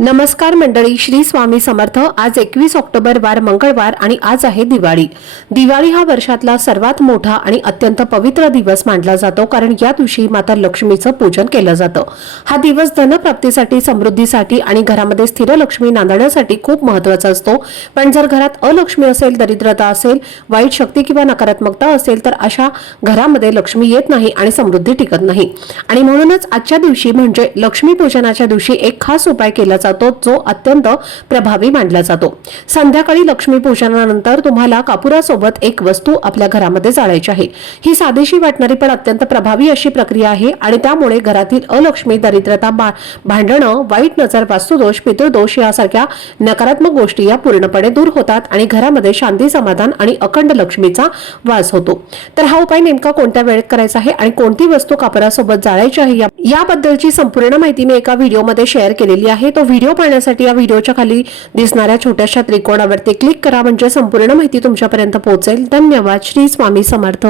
नमस्कार मंडळी, श्री स्वामी समर्थ। आज 21 ऑक्टोबर वार मंगळवार आणि आज आहे दिवाळी। दिवाळी हा वर्षातला सर्वात मोठा आणि अत्यंत पवित्र दिवस मानला जातो, कारण या दिवशी माता लक्ष्मीचं पूजन केलं जातं। हा दिवस धनप्राप्तीसाठी, समृद्धीसाठी आणि घरामध्ये स्थिर लक्ष्मी नांदण्यासाठी खूप महत्त्वाचा असतो। पण जर घरात अलक्ष्मी असेल, दरिद्रता असेल, वाईट शक्ती किंवा नकारात्मकता असेल तर अशा घरामध्ये लक्ष्मी येत नाही आणि समृद्धी टिकत नाही। आणि म्हणूनच आजच्या दिवशी म्हणजे लक्ष्मी पूजनाच्या दिवशी एक खास उपाय केला जो अत्यंत प्रभावी मानला जातो। संध्याकाळी लक्ष्मी पूजनानंतर तुम्हाला कापुरासोबत एक वस्तू आपल्या घरामध्ये जाळायची आहे। ही साधीशी वाटणारी पण अत्यंत प्रभावी अशी प्रक्रिया आहे आणि त्यामुळे घरातील अलक्ष्मी, दरिद्रता, भांडणं, वाईट नजर, वास्तुदोष, पितृदोष यासारख्या नकारात्मक गोष्टी या पूर्णपणे दूर होतात आणि घरामध्ये शांती, समाधान आणि अखंड लक्ष्मीचा वास होतो। तर हा उपाय नेमका कोणत्या वेळेत करायचा आहे आणि कोणती वस्तू कापुरासोबत जाळायची आहे याबद्दलची संपूर्ण माहिती मी एका व्हिडिओमध्ये शेअर केलेली आहे। तो व्हिडिओ पाहण्यासाठी या व्हिडिओच्या खाली दिसणाऱ्या छोट्याशा त्रिकोणावरती क्लिक करा, म्हणजे संपूर्ण माहिती तुमच्यापर्यंत पोहोचेल। धन्यवाद। श्री स्वामी समर्थ।